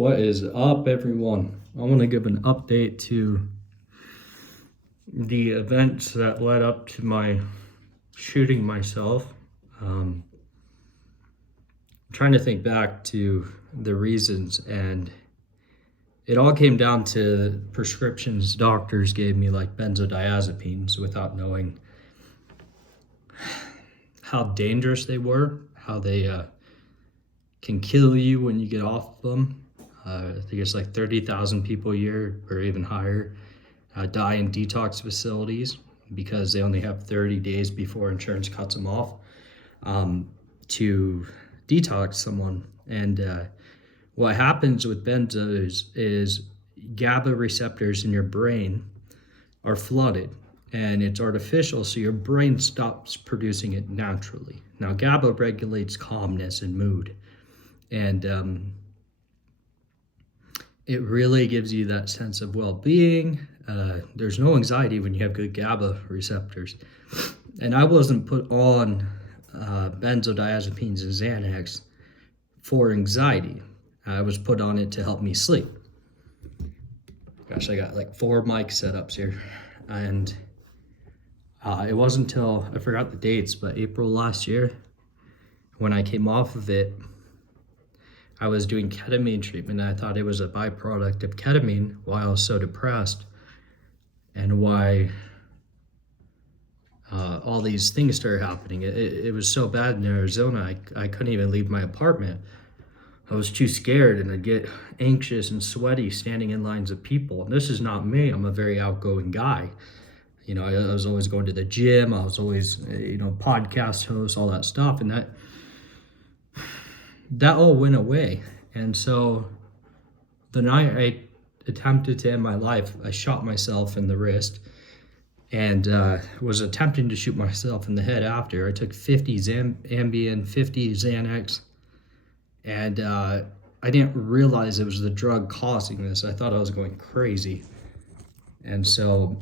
What is up, everyone? I want to give an update to the events that led up to my shooting myself. I'm trying to think back to the reasons, and it all came down to prescriptions doctors gave me, like benzodiazepines, without knowing how dangerous they were, how they can kill you when you get off them. I think it's like 30,000 people a year or even higher die in detox facilities because they only have 30 days before insurance cuts them off to detox someone. And what happens with benzos is GABA receptors in your brain are flooded, and it's artificial, so your brain stops producing it naturally. Now, GABA regulates calmness and mood, and it really gives you that sense of well-being. There's no anxiety when you have good GABA receptors. And I wasn't put on benzodiazepines and Xanax for anxiety. I was put on it to help me sleep. Gosh, I got like 4 mic setups here. And it wasn't until, I forgot the dates, but April last year, when I came off of it, I was doing ketamine treatment. I thought it was a byproduct of ketamine why I was so depressed and why all these things started happening. It was so bad in Arizona, I couldn't even leave my apartment. I was too scared, and I'd get anxious and sweaty standing in lines of people. And this is not me. I'm a very outgoing guy. You know, I was always going to the gym. I was always, podcast host, all that stuff. And that all went away. And so the night I attempted to end my life, I shot myself in the wrist and was attempting to shoot myself in the head after. I took 50 Ambien, 50 Xanax, and I didn't realize it was the drug causing this. I thought I was going crazy. And so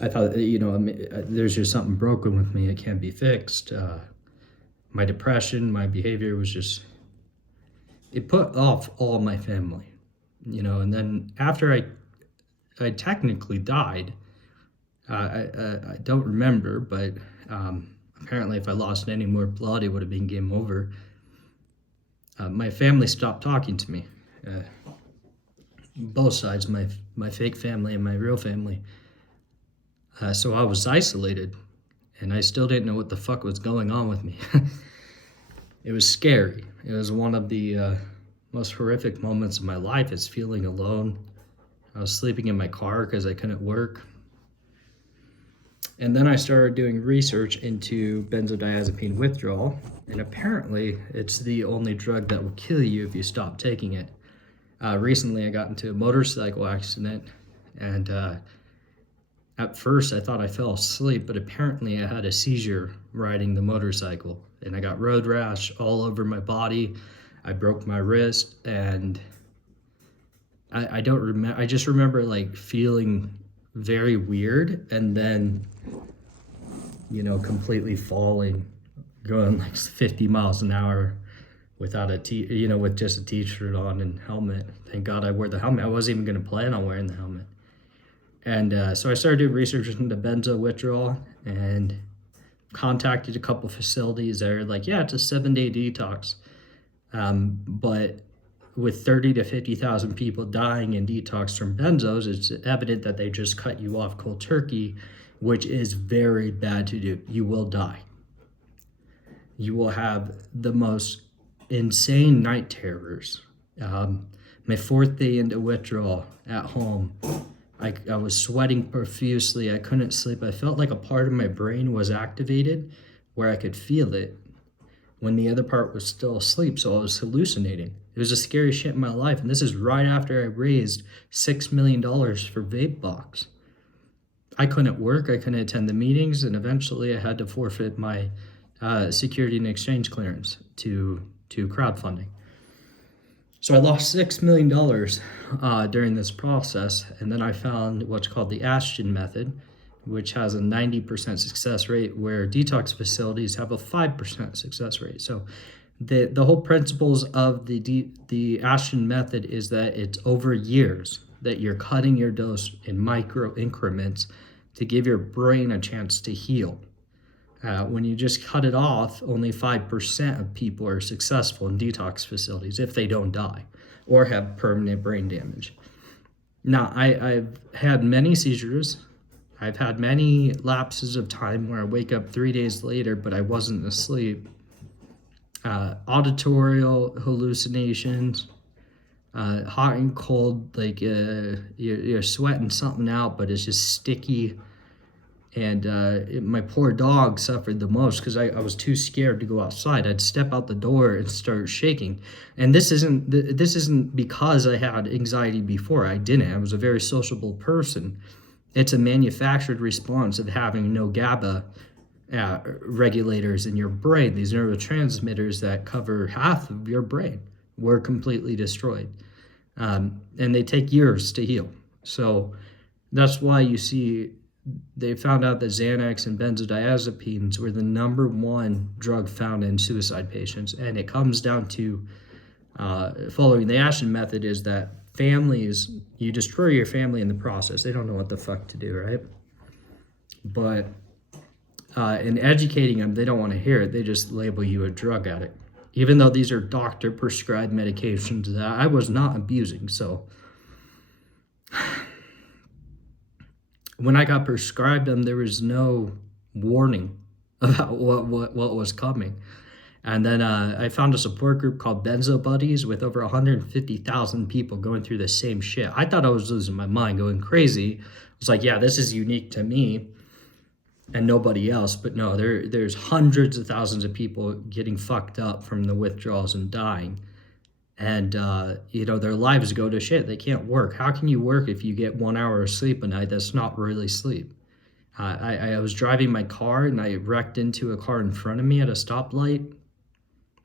I thought, there's just something broken with me. It can't be fixed. My depression, my behavior was just, it put off all my family, and then after I technically died, I don't remember, but apparently if I lost any more blood, it would have been game over. My family stopped talking to me, both sides, my fake family and my real family. So I was isolated. And I still didn't know what the fuck was going on with me. It was scary. It was one of the most horrific moments of my life, is feeling alone. I was sleeping in my car because I couldn't work. And then I started doing research into benzodiazepine withdrawal. And apparently, it's the only drug that will kill you if you stop taking it. Recently, I got into a motorcycle accident, and at first, I thought I fell asleep, but apparently I had a seizure riding the motorcycle, and I got road rash all over my body. I broke my wrist, and I don't remember. I just remember like feeling very weird, and then, completely falling, going like 50 miles an hour without with just a t-shirt on and helmet. Thank God I wore the helmet. I wasn't even going to plan on wearing the helmet. And so I started doing research into benzo withdrawal and contacted a couple facilities that are like, yeah, it's a 7-day detox. But with 30 to 50,000 people dying in detox from benzos, it's evident that they just cut you off cold turkey, which is very bad to do. You will die. You will have the most insane night terrors. My 4th day into withdrawal at home, I was sweating profusely. I couldn't sleep. I felt like a part of my brain was activated where I could feel it when the other part was still asleep. So I was hallucinating. It was the scariest shit in my life. And this is right after I raised $6 million for vape box. I couldn't work. I couldn't attend the meetings. And eventually I had to forfeit my security and exchange clearance to crowdfunding. So I lost $6 million during this process, and then I found what's called the Ashton Method, which has a 90% success rate, where detox facilities have a 5% success rate. So The whole principles of the Ashton method is that it's over years that you're cutting your dose in micro increments to give your brain a chance to heal. When you just cut it off, only 5% of people are successful in detox facilities if they don't die or have permanent brain damage. Now, I've had many seizures. I've had many lapses of time where I wake up 3 days later, but I wasn't asleep. Auditorial hallucinations, hot and cold, like you're sweating something out, but it's just sticky. And my poor dog suffered the most because I was too scared to go outside. I'd step out the door and start shaking. And this isn't because I had anxiety before. I didn't. I was a very sociable person. It's a manufactured response of having no GABA regulators in your brain. These neurotransmitters that cover half of your brain were completely destroyed. And they take years to heal. So that's why you see they found out that Xanax and benzodiazepines were the #1 drug found in suicide patients. And it comes down to following the Ashton method is that families, you destroy your family in the process. They don't know what the fuck to do, right? But in educating them, they don't want to hear it. They just label you a drug addict, even though these are doctor prescribed medications that I was not abusing. So when I got prescribed them, there was no warning about what was coming. And then I found a support group called Benzo Buddies with over 150,000 people going through the same shit. I thought I was losing my mind, going crazy. I was like, yeah, this is unique to me and nobody else. But no, there's hundreds of thousands of people getting fucked up from the withdrawals and dying. And, their lives go to shit. They can't work. How can you work if you get 1 hour of sleep a night? That's not really sleep. I was driving my car and I wrecked into a car in front of me at a stoplight.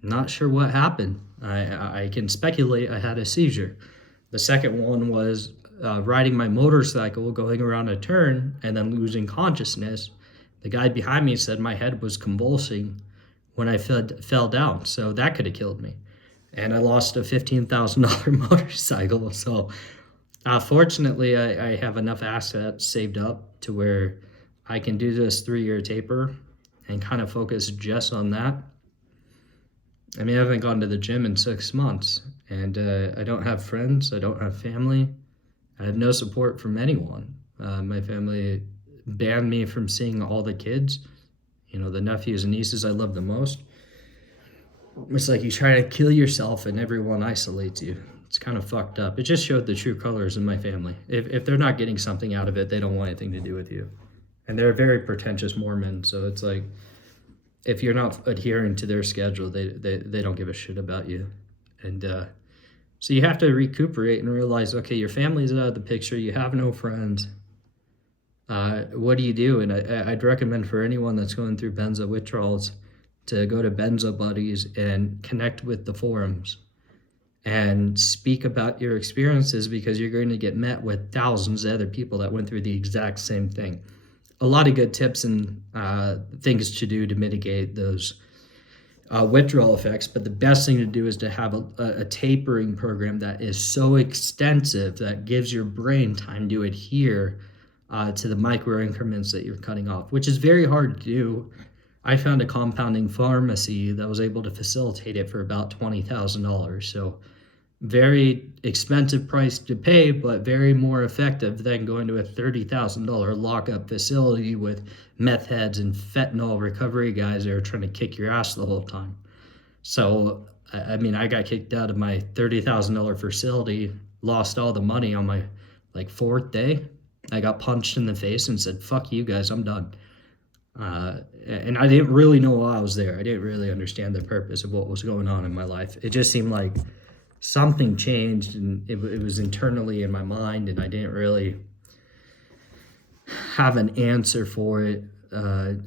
Not sure what happened. I can speculate I had a seizure. The second one was riding my motorcycle, going around a turn, and then losing consciousness. The guy behind me said my head was convulsing when I fell down, so that could have killed me. And I lost a $15,000 motorcycle. So fortunately, I have enough assets saved up to where I can do this 3-year taper and kind of focus just on that. I mean, I haven't gone to the gym in 6 months, and I don't have friends. I don't have family. I have no support from anyone. My family banned me from seeing all the kids, the nephews and nieces I love the most. It's like you try to kill yourself and everyone isolates you. It's kind of fucked up. It just showed the true colors in my family. If they're not getting something out of it, they don't want anything to do with you. And they're very pretentious Mormon, so it's like, if you're not adhering to their schedule, they don't give a shit about you. And so you have to recuperate and realize, okay, your family's out of the picture. You have no friends. What do you do? And I'd recommend for anyone that's going through benzo withdrawals to go to Benzo Buddies and connect with the forums and speak about your experiences, because you're going to get met with thousands of other people that went through the exact same thing. A lot of good tips and things to do to mitigate those withdrawal effects. But the best thing to do is to have a tapering program that is so extensive that gives your brain time to adhere to the micro increments that you're cutting off, which is very hard to do. I found a compounding pharmacy that was able to facilitate it for about $20,000. So very expensive price to pay, but very more effective than going to a $30,000 lockup facility with meth heads and fentanyl recovery guys that are trying to kick your ass the whole time. So, I mean, I got kicked out of my $30,000 facility, lost all the money on my 4th day. I got punched in the face and said, fuck you guys, I'm done. And I didn't really know why I was there. I didn't really understand the purpose of what was going on in my life. It just seemed like something changed, and it was internally in my mind, and I didn't really have an answer for it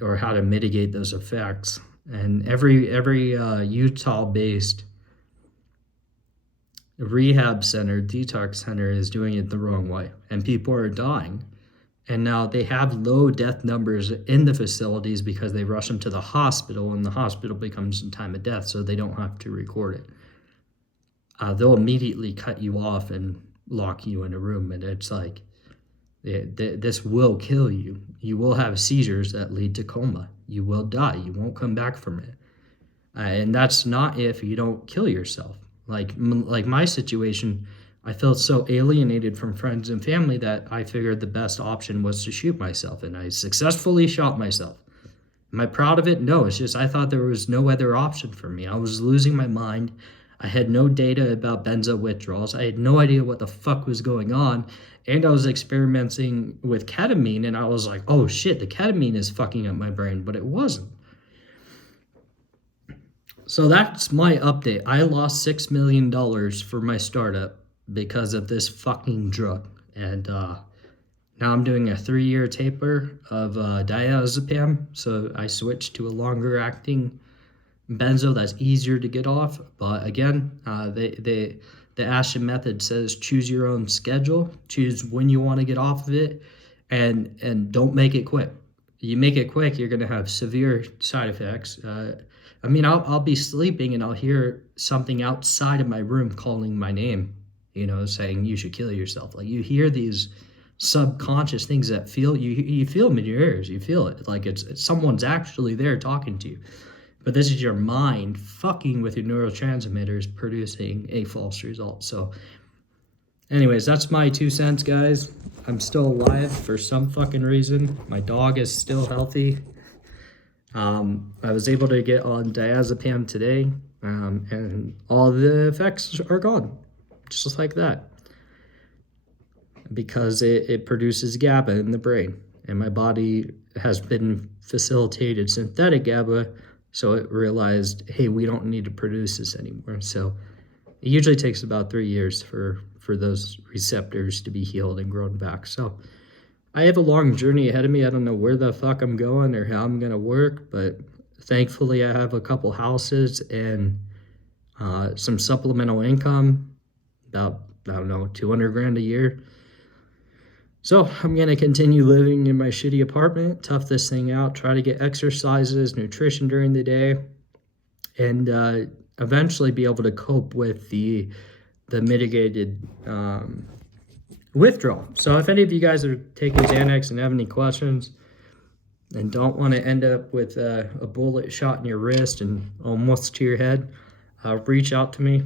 or how to mitigate those effects. And every Utah-based rehab center, detox center is doing it the wrong way, and people are dying. And now they have low death numbers in the facilities because they rush them to the hospital, and the hospital becomes in time of death, so they don't have to record it. They'll immediately cut you off and lock you in a room, and it's like, this will kill you. You will have seizures that lead to coma. You will die. You won't come back from it. And that's not if you don't kill yourself. Like my situation, I felt so alienated from friends and family that I figured the best option was to shoot myself, and I successfully shot myself. Am I proud of it? No, it's just I thought there was no other option for me. I was losing my mind. I had no data about benzo withdrawals. I had no idea what the fuck was going on. And I was experimenting with ketamine, and I was like, oh shit, the ketamine is fucking up my brain, but it wasn't. So that's my update. I lost $6 million for my startup because of this fucking drug. And now I'm doing a 3-year taper of diazepam. So I switched to a longer acting benzo that's easier to get off. But again, the Ashton Method says choose your own schedule, choose when you want to get off of it, and don't make it quick. You make it quick, you're going to have severe side effects. I mean, I'll be sleeping and I'll hear something outside of my room calling my name, saying you should kill yourself. Like, you hear these subconscious things that you feel them in your ears. You feel it like it's someone's actually there talking to you. But this is your mind fucking with your neurotransmitters, producing a false result. So anyways, that's my 2 cents, guys. I'm still alive for some fucking reason. My dog is still healthy. I was able to get on diazepam today, and all the effects are gone, just like that. Because it produces GABA in the brain, and my body has been facilitated synthetic GABA, so it realized, hey, we don't need to produce this anymore. So it usually takes about 3 years for those receptors to be healed and grown back. So I have a long journey ahead of me. I don't know where the fuck I'm going or how I'm going to work, but thankfully I have a couple houses and some supplemental income, about, I don't know, 200 grand a year. So I'm going to continue living in my shitty apartment, tough this thing out, try to get exercises, nutrition during the day, and eventually be able to cope with the mitigated withdrawal. So if any of you guys are taking Xanax and have any questions and don't want to end up with a bullet shot in your wrist and almost to your head, reach out to me.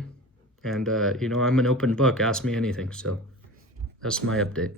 And, I'm an open book. Ask me anything. So that's my update.